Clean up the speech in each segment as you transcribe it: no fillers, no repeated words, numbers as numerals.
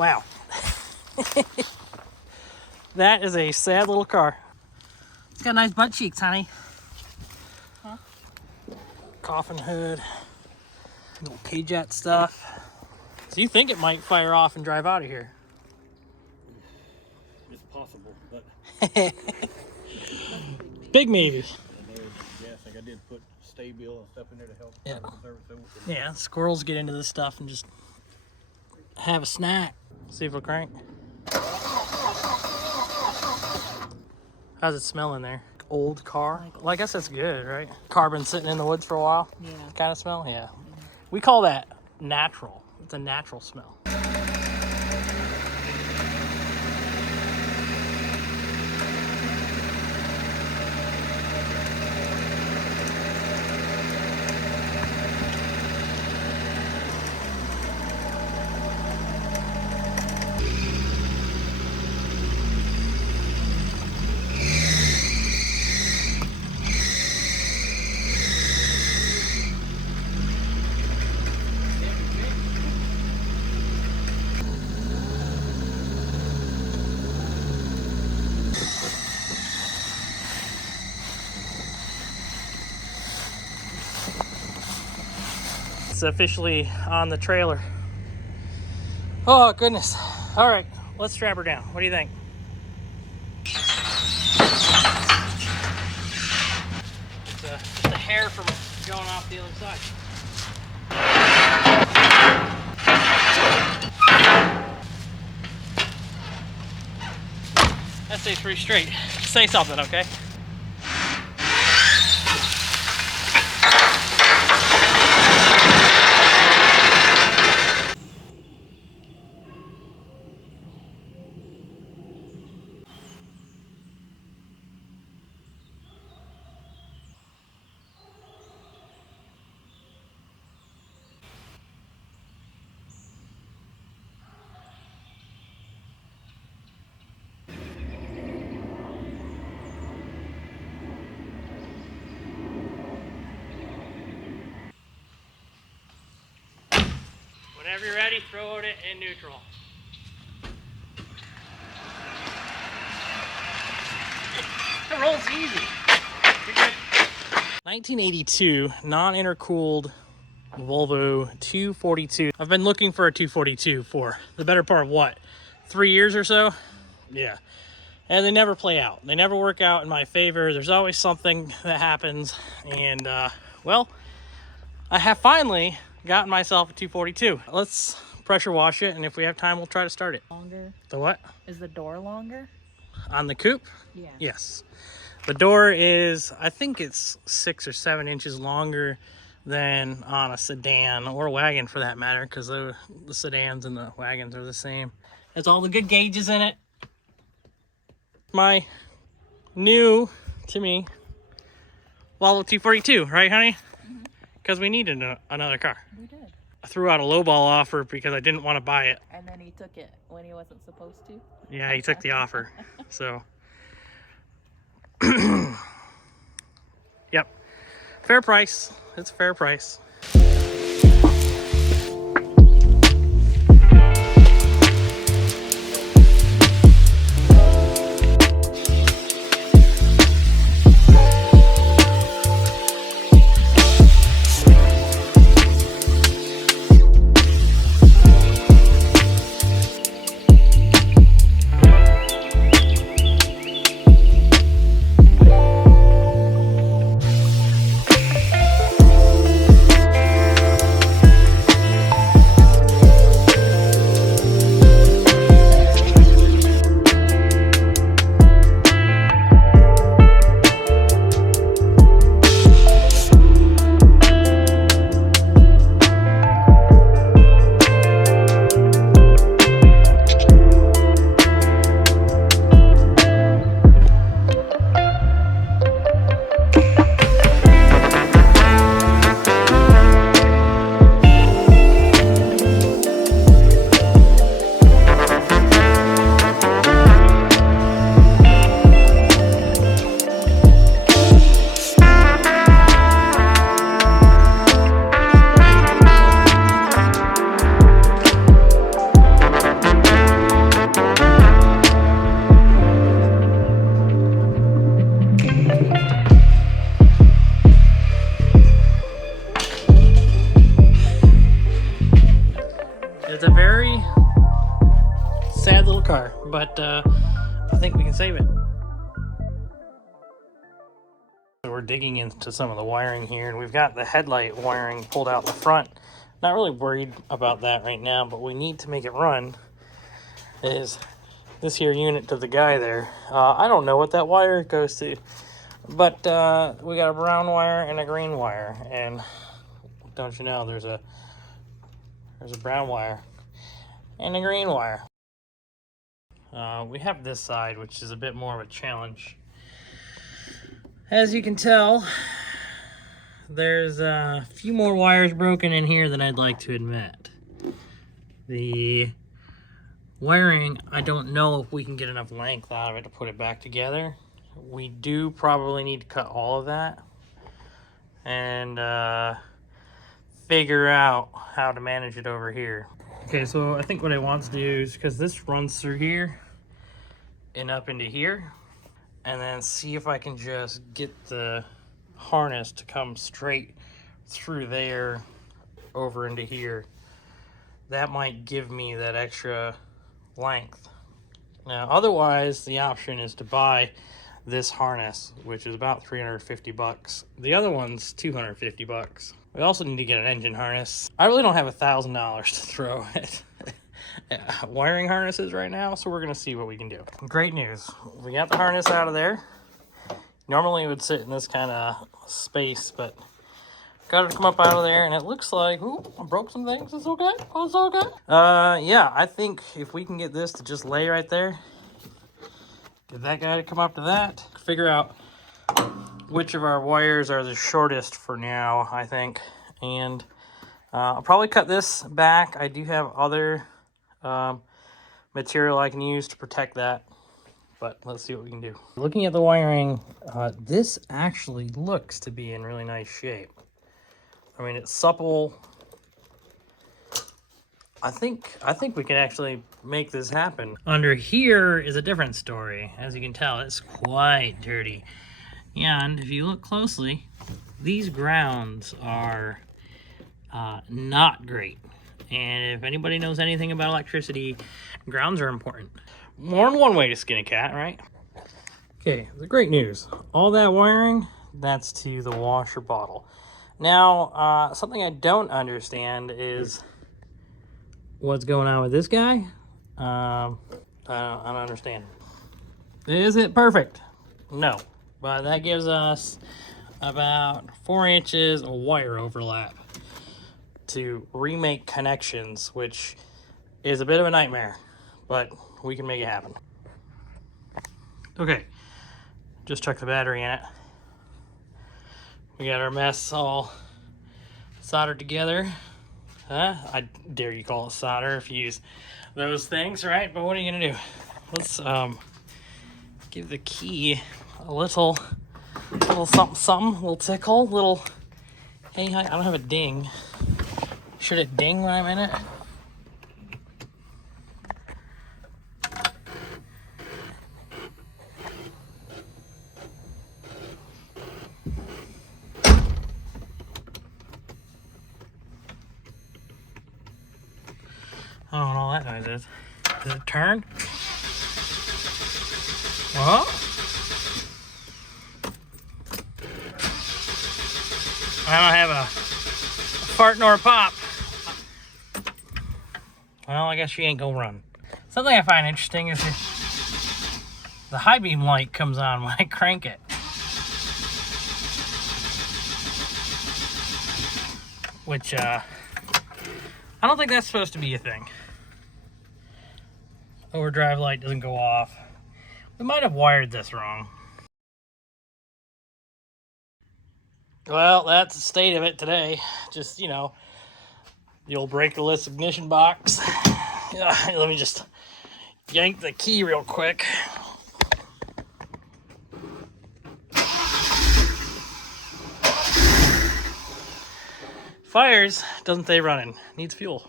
Wow. That is a sad little car. It's got nice butt cheeks, honey. Huh? Coffin hood. Little Kjet stuff. So you think it might fire off and drive out of here? It's possible, but big maybe. yes, like I did put stay-bill and stuff in there to help. Yeah. Service. Yeah, squirrels get into this stuff and just have a snack. See if it'll crank. How's it smell in there? Old car? Well, I guess that's good, right? Car been sitting in the woods for a while? Yeah. Kind of smell? Yeah. We call that natural. It's a natural smell. It's officially on the trailer. Oh goodness. All right, let's strap her down. What do you think? It's the hair from going off the other side. That stays pretty straight. Say something, okay? Whenever you're ready, throw it in neutral. It rolls easy. You're good. 1982 non-intercooled Volvo 242. I've been looking for a 242 for the better part of what? 3 years or so? Yeah. And they never play out. They never work out in my favor. There's always something that happens. And, well, I have finally gotten myself a 242. Let's pressure wash it, and if we have time, we'll try to start it. Longer? The what? Is the door longer? On the coupe? Yeah. Yes. The door is, I think it's 6 or 7 inches longer than on a sedan or wagon for that matter, because the sedans and the wagons are the same. Has all the good gauges in it. My new, to me, Volvo 242, right, honey? Because we needed another car. We did. I threw out a lowball offer because I didn't want to buy it. And then he took it when he wasn't supposed to. Yeah, he took the offer. So, yep. Fair price. It's a fair price. It's a very sad little car, but I think we can save it. So we're digging into some of the wiring here, and we've got the headlight wiring pulled out the front. Not really worried about that right now, but we need to make it run. Is this here unit to the guy there. I don't know what that wire goes to, but we got a brown wire and a green wire, and don't you know there's a brown wire and a green wire. We have this side, which is a bit more of a challenge. As you can tell, there's a few more wires broken in here than I'd like to admit. The wiring, I don't know if we can get enough length out of it to put it back together. We do probably need to cut all of that and figure out how to manage it over here. Okay, so I think what I want to do is, because this runs through here and up into here, and then see if I can just get the harness to come straight through there over into here. That might give me that extra length. Now, otherwise, the option is to buy this harness, which is about 350 bucks. The other one's 250 bucks. We also need to get an engine harness. I really don't have $1,000 to throw at wiring harnesses right now, so we're gonna see what we can do. Great news, we got the harness out of there. Normally it would sit in this kind of space, but got it to come up out of there, and it looks like, ooh, I broke some things. It's okay. Oh, it's okay. Yeah, I think if we can get this to just lay right there, get that guy to come up to that, figure out which of our wires are the shortest for now, I think. And I'll probably cut this back. I do have other material I can use to protect that, but let's see what we can do. Looking at the wiring, this actually looks to be in really nice shape. I mean, it's supple. I think we can actually make this happen. Under here is a different story. As you can tell, it's quite dirty. And if you look closely, these grounds are not great. And if anybody knows anything about electricity, grounds are important. More than one way to skin a cat, right? Okay, the great news. All that wiring, that's to the washer bottle. Now, something I don't understand is what's going on with this guy. I don't understand. Is it perfect? No, but that gives us about 4 inches of wire overlap to remake connections, which is a bit of a nightmare, but we can make it happen. Okay, just chuck the battery in it. We got our mess all soldered together. I dare you call it solder if you use those things, right? But what are you gonna do? Let's give the key a little something, little tickle, little, hey, I don't have a ding. Should it ding when I'm in it? I don't know what that noise is. Does it turn? Well, I don't have a fart nor a pop. Well, I guess she ain't gonna run. Something I find interesting is the high beam light comes on when I crank it. Which, I don't think that's supposed to be a thing. Overdrive light doesn't go off. We might have wired this wrong. Well, that's the state of it today. Just, you know, the old breakerless ignition box. Let me just yank the key real quick. Fires, doesn't stay running. Needs fuel.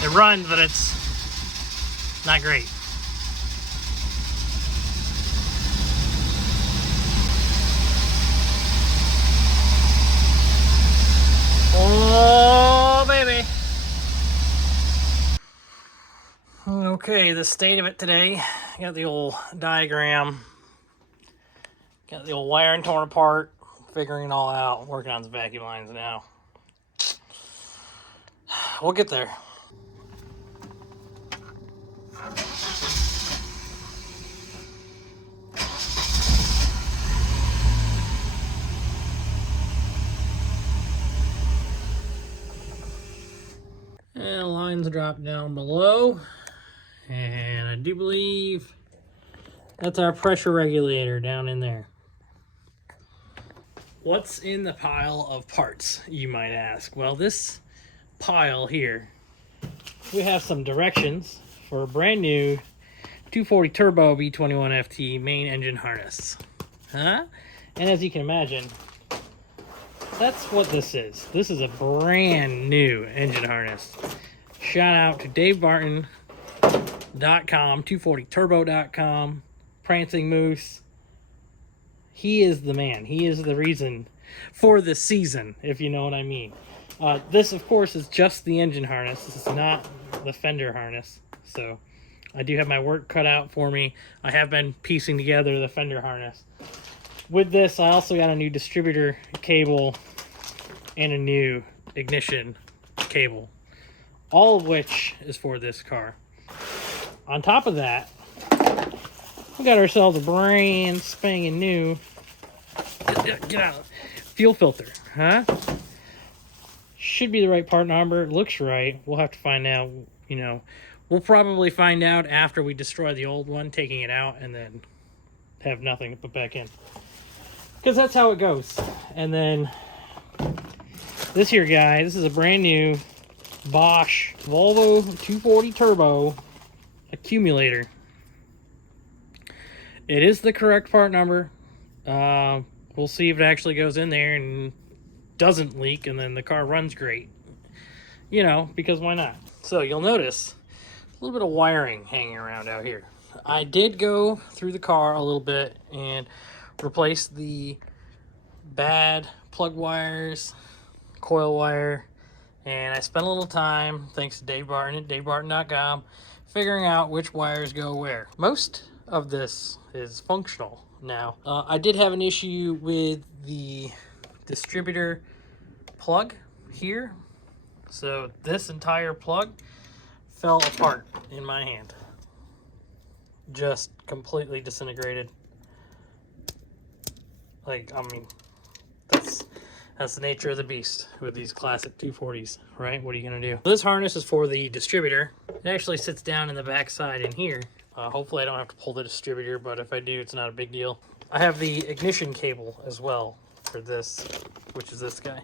It runs, but it's not great. Okay, the state of it today. Got the old diagram. Got the old wiring torn apart. Figuring it all out. Working on the vacuum lines now. We'll get there. And the lines drop down below. And I do believe that's our pressure regulator down in there. What's in the pile of parts, you might ask? Well, this pile here, we have some directions for a brand new 240 turbo V21 FT main engine harness. Huh? And as you can imagine, that's what this is. This is a brand new engine harness. Shout out to DaveBarton.com, 240turbo.com, Prancing Moose. He is the man. He is the reason for the season, if you know what I mean. This, of course, is just the engine harness. This is not the fender harness. So I do have my work cut out for me. I have been piecing together the fender harness. With this, I also got a new distributor cable and a new ignition cable. All of which is for this car. On top of that, we got ourselves a brand spanking new, get out, fuel filter, huh? Should be the right part number. It looks right. We'll have to find out, you know. We'll probably find out after we destroy the old one, taking it out, and then have nothing to put back in. Because that's how it goes. And then this here guy, this is a brand new Bosch Volvo 240 Turbo accumulator. It is the correct part number. We'll see if it actually goes in there and doesn't leak and then the car runs great. You know, because why not? So you'll notice a little bit of wiring hanging around out here. I did go through the car a little bit and replace the bad plug wires, coil wire, and I spent a little time, thanks to Dave Barton at DaveBarton.com, figuring out which wires go where. Most of this is functional now. I did have an issue with the distributor plug here. So this entire plug fell apart in my hand. Just completely disintegrated. Like, I mean, that's the nature of the beast with these classic 240s, right? What are you gonna do? This harness is for the distributor. It actually sits down in the back side in here. Hopefully I don't have to pull the distributor, but if I do, it's not a big deal. I have the ignition cable as well for this, which is this guy.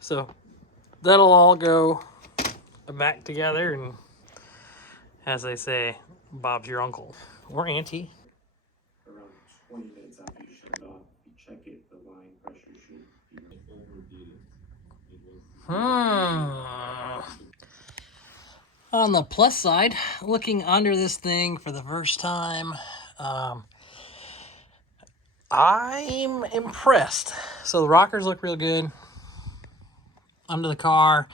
So that'll all go back together, and as they say, Bob's your uncle or auntie. Around 20 minutes after you shut it off, you check it, the line pressure should be overheated. On the plus side, looking under this thing for the first time, I'm impressed. So the rockers look real good. Under the car,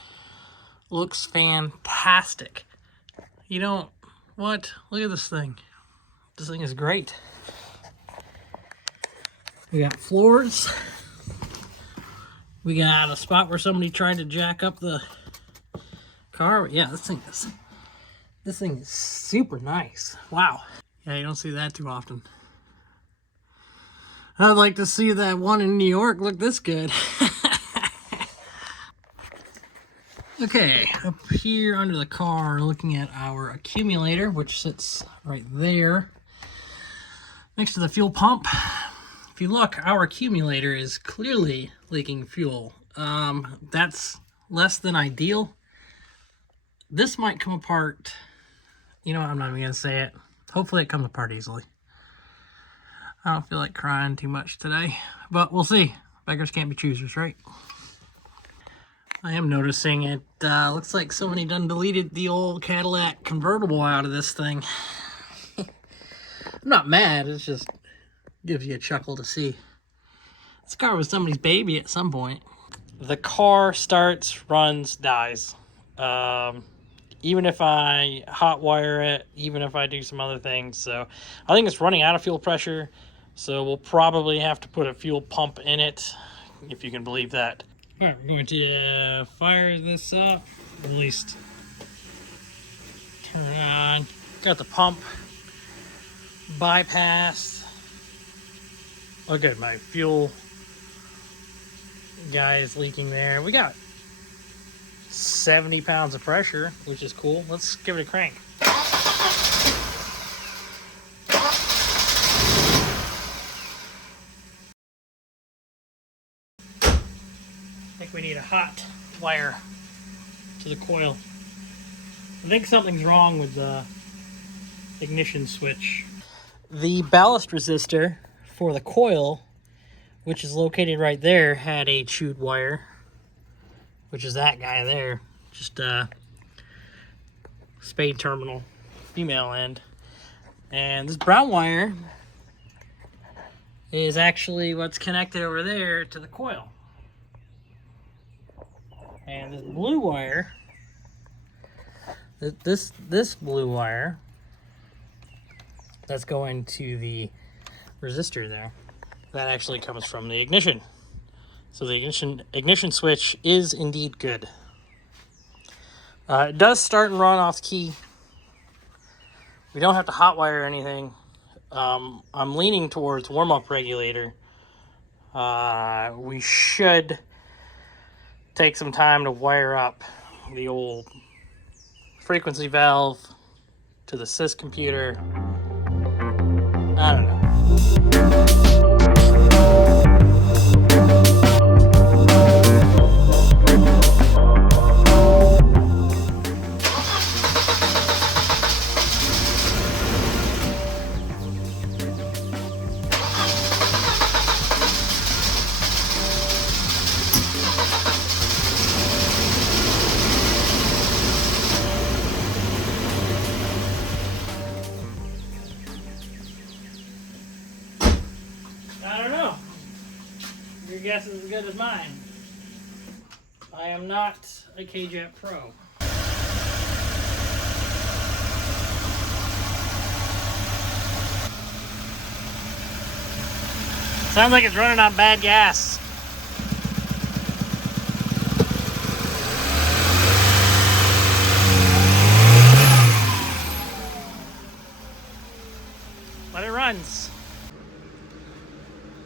looks fantastic. You don't, what? Look at this thing. This thing is great. We got floors. We got a spot where somebody tried to jack up the car. Yeah, this thing is super nice. Wow. Yeah, you don't see that too often. I'd like to see that one in New York look this good. Okay, up here under the car, looking at our accumulator, which sits right there next to the fuel pump. If you look, our accumulator is clearly leaking fuel. That's less than ideal. This might come apart. You know what, I'm not even gonna say it. Hopefully it comes apart easily. I don't feel like crying too much today, but we'll see. Beggars can't be choosers, right? I am noticing it looks like somebody done deleted the old Cadillac convertible out of this thing. I'm not mad, it just gives you a chuckle to see. This car was somebody's baby at some point. The car starts, runs, dies. even if I hot wire it, even if I do some other things. So I think it's running out of fuel pressure. So we'll probably have to put a fuel pump in it, if you can believe that. All right, we're going to fire this up, at least turn it on. Got the pump bypassed. Look at my fuel guy is leaking there. We got 70 pounds of pressure, which is cool. Let's give it a crank. I think we need a hot wire to the coil. I think something's wrong with the ignition switch. The ballast resistor for the coil, which is located right there, had a chewed wire, which is that guy there. Just a spade terminal, female end. And this brown wire is actually what's connected over there to the coil. And this blue wire, this blue wire, that's going to the resistor there. That actually comes from the ignition. So the ignition switch is indeed good. It does start and run off the key. We don't have to hotwire anything. I'm leaning towards warm-up regulator. We should take some time to wire up the old frequency valve to the sys computer. I don't know. Your guess is as good as mine. I am not a Kjet Pro. Sounds like it's running on bad gas. But it runs.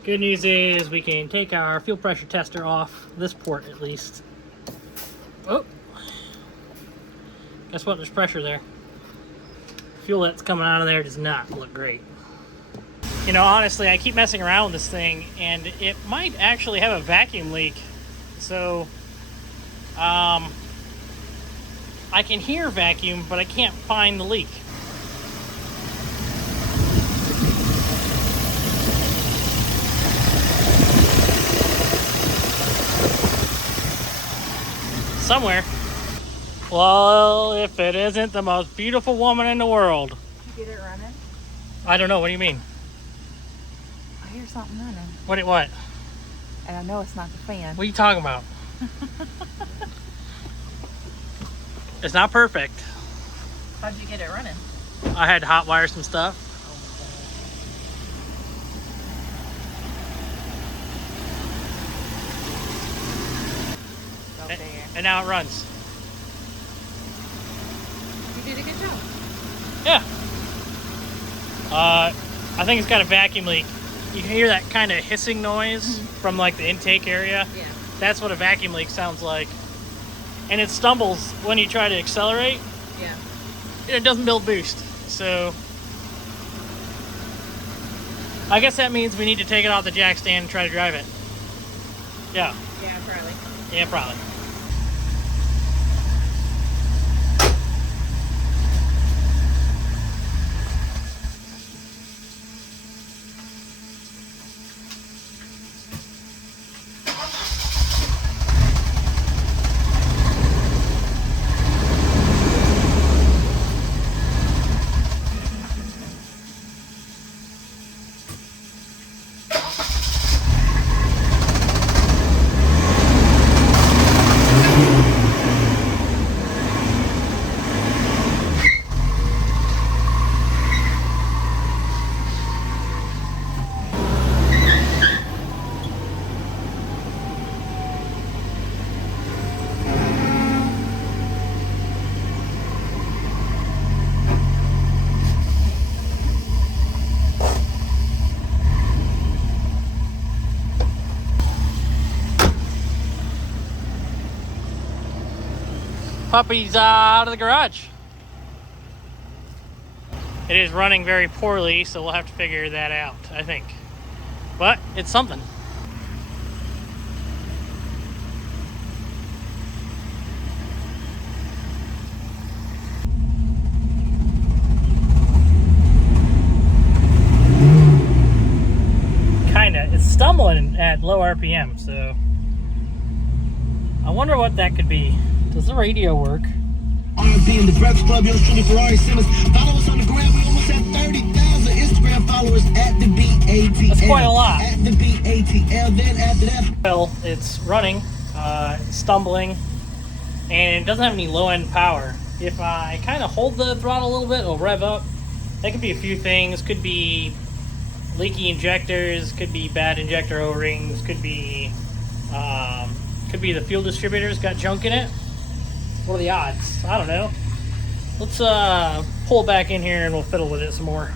Good news is we can take our fuel pressure tester off this port at least. Oh, guess what? There's pressure there. Fuel that's coming out of there does not look great. You know, honestly, I keep messing around with this thing, and it might actually have a vacuum leak. So, I can hear vacuum, but I can't find the leak. Somewhere. Well, if it isn't the most beautiful woman in the world. You get it running? I don't know. What do you mean? I hear something running. What? And I know it's not the fan. What are you talking about? It's not perfect. How'd you get it running? I had to hot wire some stuff. Go there. And now it runs. You did a good job. Yeah. I think it's got a vacuum leak. You can hear that kind of hissing noise from like the intake area. Yeah. That's what a vacuum leak sounds like. And it stumbles when you try to accelerate. Yeah. It doesn't build boost. So I guess that means we need to take it off the jack stand and try to drive it. Yeah. Yeah, probably. Yeah, probably. puppies out of the garage. It is running very poorly, so we'll have to figure that out, I think. But it's something. Kinda. It's stumbling at low RPM, so I wonder what that could be. Does the radio work? R&B in the Breakfast Club, yours truly, Ferrari Simmons. Follow us on the gram, we almost at 30,000 Instagram followers at the BATL. That's quite a lot. At the BATL, then after that. Well, it's running, stumbling, and it doesn't have any low-end power. If I kind of hold the throttle a little bit, it'll rev up. That could be a few things. Could be leaky injectors, could be bad injector O-rings, could be the fuel distributor's got junk in it. What are the odds? I don't know. Let's pull it back in here and we'll fiddle with it some more.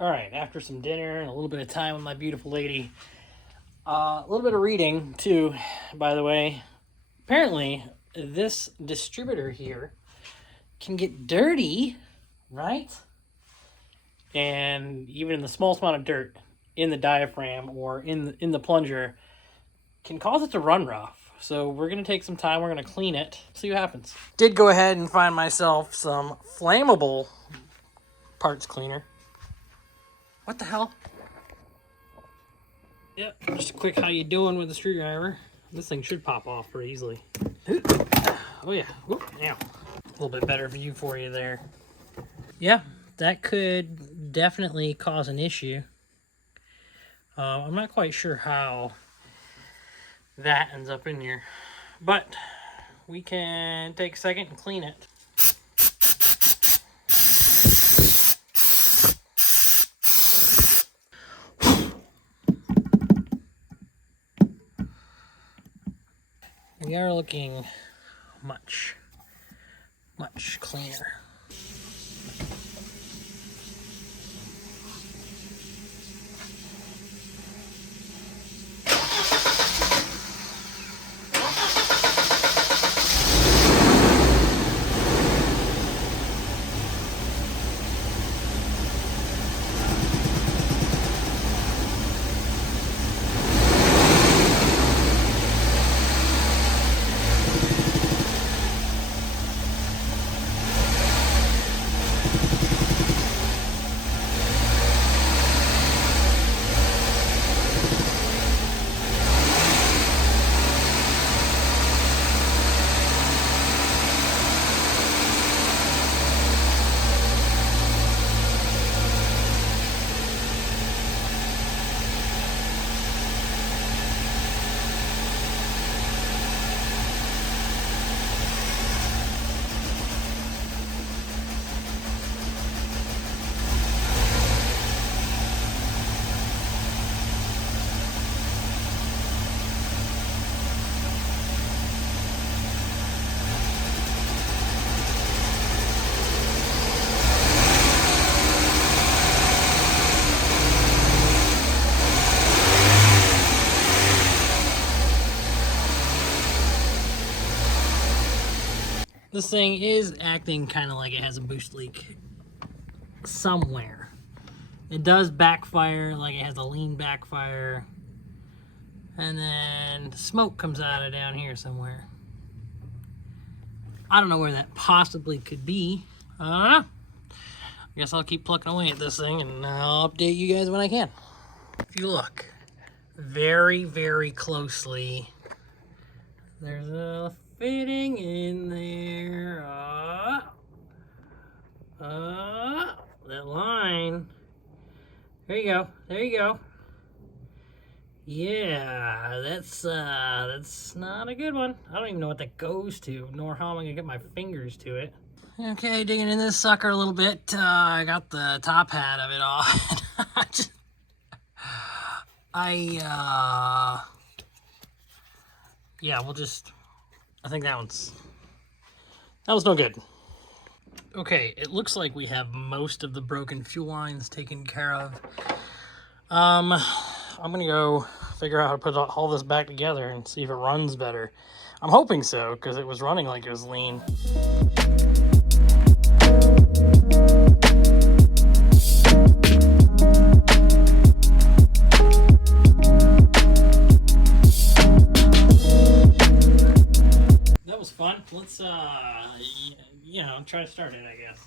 Alright, after some dinner and a little bit of time with my beautiful lady, a little bit of reading too, by the way. Apparently, this distributor here can get dirty, right? And even in the smallest amount of dirt in the diaphragm or in the plunger can cause it to run rough. So we're going to take some time, we're going to clean it, see what happens. Did go ahead and find myself some flammable parts cleaner. What the hell? Yep, just a quick how you doing with the screwdriver. This thing should pop off pretty easily. Oh yeah, ow. A little bit better view for you there. Yeah, that could definitely cause an issue. I'm not quite sure how that ends up in here, but we can take a second and clean it. We are looking much cleaner. This thing is acting kind of like it has a boost leak somewhere. It does backfire, like it has a lean backfire. And then smoke comes out of down here somewhere. I don't know where that possibly could be. I don't know. I guess I'll keep plucking away at this thing and I'll update you guys when I can. If you look very, very closely, there's a fitting in there. That line. There you go. There you go. Yeah, that's not a good one. I don't even know what that goes to, nor how I'm gonna get my fingers to it. Okay, digging in this sucker a little bit. I got the top hat of it off. Yeah, we'll just, I think that was no good. Okay, it looks like we have most of the broken fuel lines taken care of. I'm gonna go figure out how to put all this back together and see if it runs better. I'm hoping so, because it was running like it was lean. That was fun. Let's, you know, try to start it, I guess.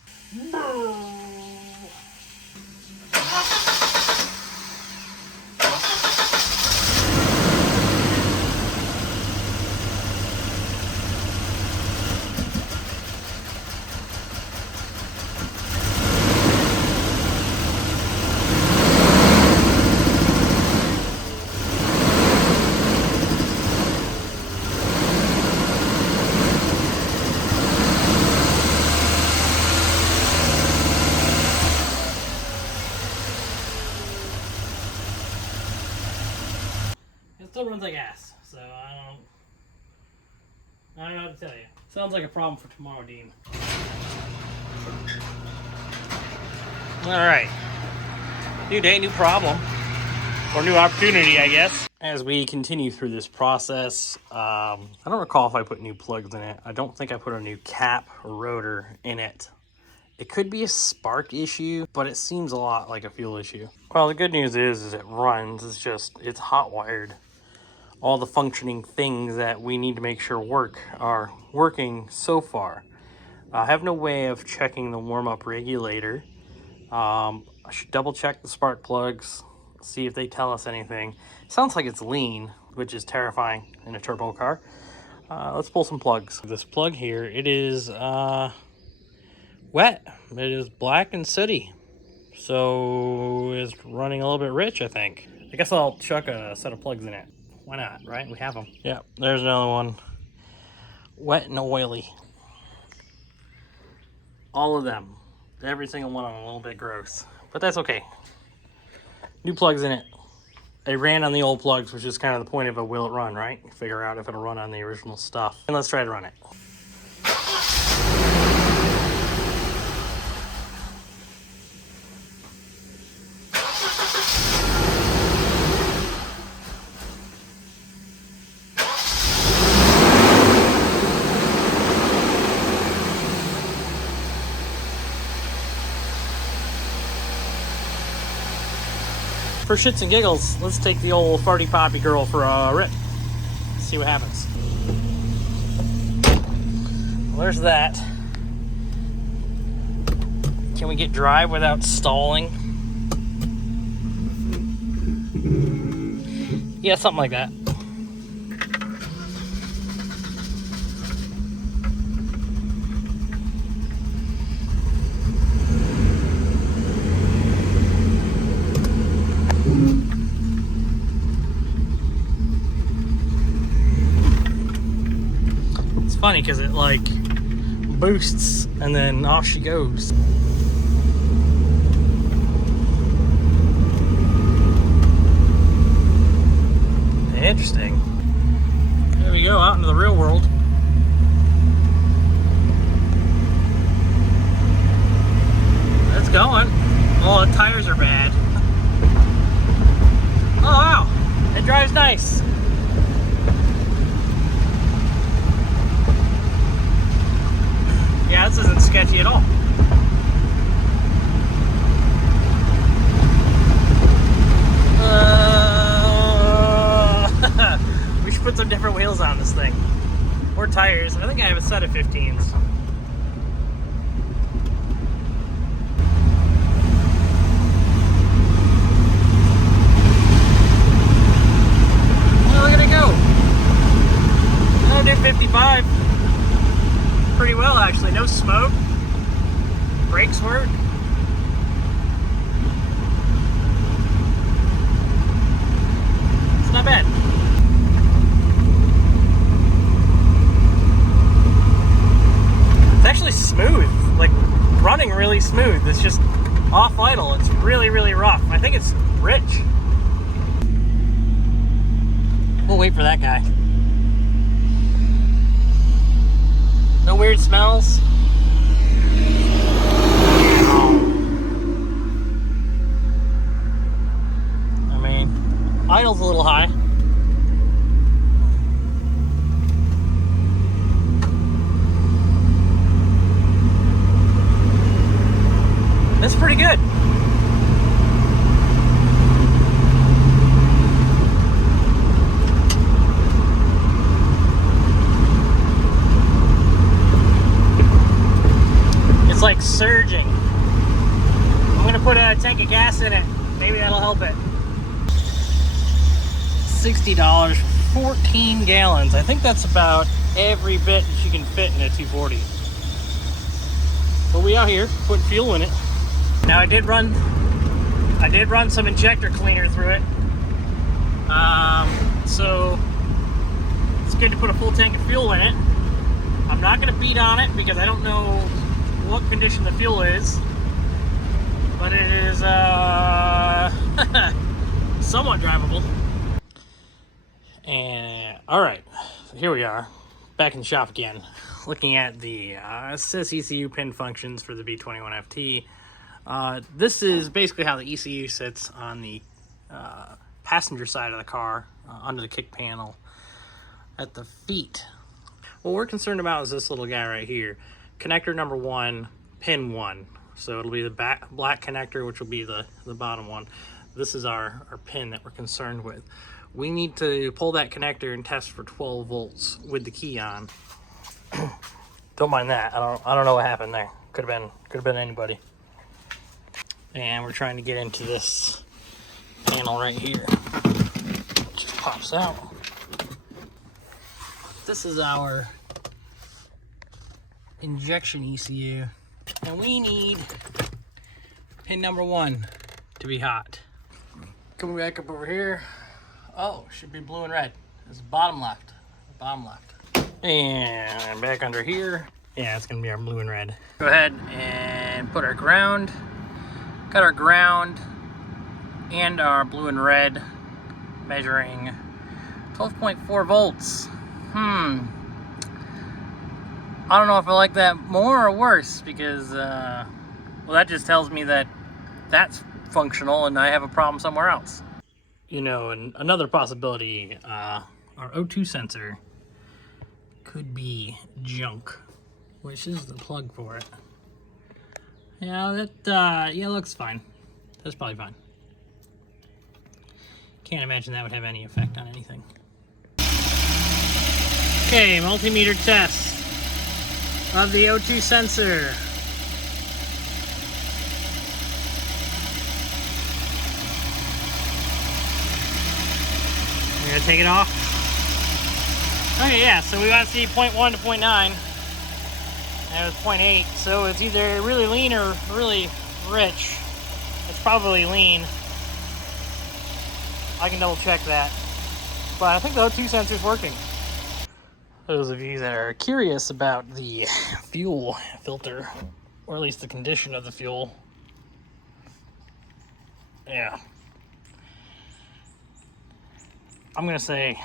It still runs like ass, so I don't know what to tell you. Sounds like a problem for tomorrow, Dean. Alright. New day, new problem. Or new opportunity, I guess. As we continue through this process, I don't recall if I put new plugs in it. I don't think I put a new cap or rotor in it. It could be a spark issue, but it seems a lot like a fuel issue. Well, the good news is it runs. It's hot wired. All the functioning things that we need to make sure work are working so far. I have no way of checking the warm-up regulator. I should double check the spark plugs, see if they tell us anything. Sounds like it's lean, which is terrifying in a turbo car. Let's pull some plugs. This plug here, it is wet. It is black and sooty. So it's running a little bit rich, I think. I guess I'll chuck a set of plugs in it. Why not, right? We have them. Yeah, there's another one. Wet and oily. All of them. Every single one of them a little bit gross. But that's okay. New plugs in it. I ran on the old plugs, which is kind of the point of a will it run, right? Figure out if it'll run on the original stuff. And let's try to run it. For shits and giggles, let's take the old farty poppy girl for a rip. See what happens. Well, there's that. Can we get dry without stalling? Yeah, something like that. Funny because it like boosts and then off she goes. Interesting. There we go, out into the real world. It's going. Oh, the tires are bad. Oh wow, it drives nice. Yeah, this isn't sketchy at all. We should put some different wheels on this thing. or tires. I think I have a set of 15s. Well, look at it go. I'll do 55. Pretty well, actually. No smoke. Brakes work. It's not bad. It's actually smooth, like running really smooth. It's just off idle. It's really, really rough. I think it's rich. We'll wait for that guy. No weird smells. I mean, idle's a little high. That's pretty good. It's like surging. I'm gonna put a tank of gas in it. Maybe that'll help it. $60 for 14 gallons. I think that's about every bit that you can fit in a 240. But we out here putting fuel in it. Now I did run some injector cleaner through it. So it's good to put a full tank of fuel in it. I'm not gonna beat on it because I don't know what condition the fuel is, but it is somewhat drivable. And all right, so here we are, back in the shop again, looking at the sys-ECU pin functions for the B21FT. This is basically how the ECU sits on the passenger side of the car, under the kick panel at the feet. What we're concerned about is this little guy right here, connector number 1, pin 1. So it'll be the black connector, which will be the bottom one. This is our pin that we're concerned with. We need to pull that connector and test for 12 volts with the key on. Don't mind that. I don't know what happened there. Could have been anybody. And we're trying to get into this panel right here. It just pops out. This is our injection ECU, and we need pin number 1 to be hot. Coming back up over here. Oh, should be blue and red. It's bottom left. Bottom left. And back under here. Yeah, it's gonna be our blue and red. Go ahead and put our ground. Got our ground and our blue and red measuring 12.4 volts. I don't know if I like that more or worse because, well, that just tells me that that's functional and I have a problem somewhere else. You know, and another possibility, our O2 sensor could be junk, which is the plug for it. Yeah, that, yeah, looks fine. That's probably fine. Can't imagine that would have any effect on anything. Okay, multimeter test of the O2 sensor. We're gonna take it off. Okay, yeah, so we want to see 0.1 to 0.9. And it was 0.8, so it's either really lean or really rich. It's probably lean. I can double check that. But I think the O2 sensor is working. Those of you that are curious about the fuel filter, or at least the condition of the fuel, yeah. I'm gonna say,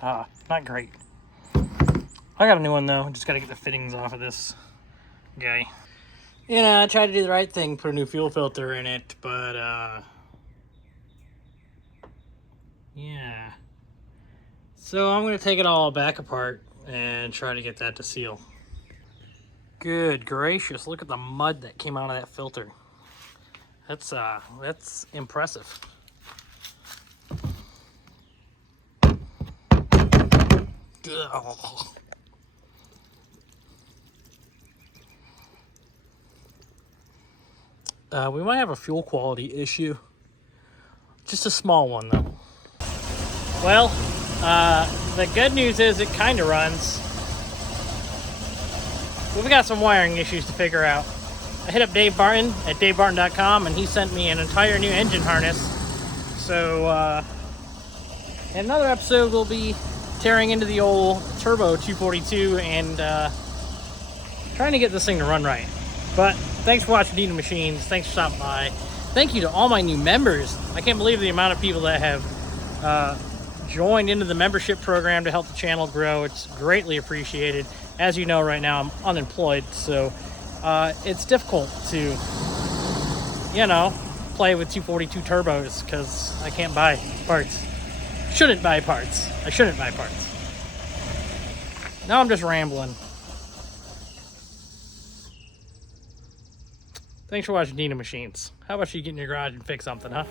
not great. I got a new one though, just gotta get the fittings off of this guy. You know, I tried to do the right thing, put a new fuel filter in it, but yeah. So I'm gonna take it all back apart and try to get that to seal. Good gracious, look at the mud that came out of that filter. That's impressive. Ugh. We might have a fuel quality issue. Just a small one, though. Well, the good news is it kind of runs. But we got some wiring issues to figure out. I hit up Dave Barton at davebarton.com, and he sent me an entire new engine harness. So, in another episode, we'll be tearing into the old turbo 242 and trying to get this thing to run right. But thanks for watching Dino Machines. Thanks for stopping by. Thank you to all my new members. I can't believe the amount of people that have joined into the membership program to help the channel grow. It's greatly appreciated. As you know, right now I'm unemployed, so it's difficult to, play with 242 turbos because I can't buy parts. Shouldn't buy parts. I shouldn't buy parts. Now I'm just rambling. Thanks for watching Dino Machines. How about you get in your garage and fix something, huh?